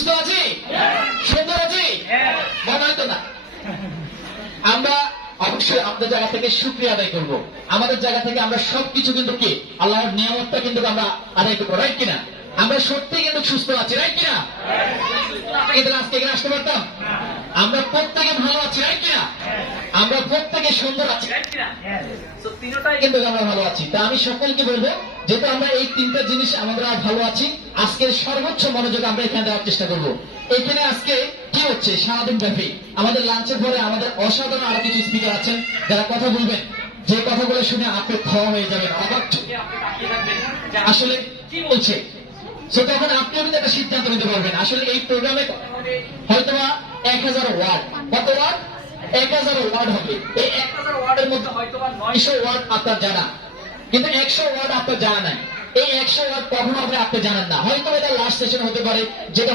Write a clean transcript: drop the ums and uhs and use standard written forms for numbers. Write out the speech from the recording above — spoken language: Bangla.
সুস্থ আছি, সুন্দর আছি, মনে হয়তো না। আমরা অবশ্যই আমাদের জায়গা থেকে শুকরিয়া আদায় করবো। আমাদের জায়গা থেকে আমরা সবকিছু কিন্তু কি আল্লাহর নিয়ামতটা কিন্তু আমরা আদায় করবো, রাইট কিনা? আমরা সত্যি কিন্তু সুস্থ আছি, রাইট কিনা? কিন্তু আজকে এখানে আসতে পারতাম? আমরা প্রত্যেকে ভালো আছি, রাইট কিনা? আমরা প্রত্যেকে সুন্দর আছি, রাইট কিনা? কিন্তু আমরা ভালো আছি। তা আমি সকলকে বলবো, যেহেতু আমরা এই তিনটা জিনিস আমরা ভালো আছি, আজকের সর্বোচ্চ মনোযোগ আমরা এখানে দেওয়ার চেষ্টা করবো। এখানে আজকে কি হচ্ছে সারাদিন ব্যাপী আমাদের লাঞ্চের পরে আমাদের অসাধারণ আরো কিছু স্পিকার আছেন যারা কথা বলবেন, যে কথাগুলো শুনে আপনি থ হয়ে যাবেন, অবাক চোখে আপনি তাকিয়ে থাকবেন আসলে কি বলছে। সো তখন আপনিও কিন্তু একটা সিদ্ধান্ত নিতে পারবেন। আসলে এই প্রোগ্রামে হয়তো 1000 ওয়ার্ড, কত ওয়ার্ড? 1000 ওয়ার্ড হবে। এই 1000 ওয়ার্ডের মধ্যে হয়তো 900 ওয়ার্ড আপনার জানা, কিন্তু 100 ওয়ার্ড আপনার জানা নাই। এই 100 ওয়ার্ড কখনো আপনি জানেন না। হয়তো এটা লাস্ট সেশন হতে পারে, যেটা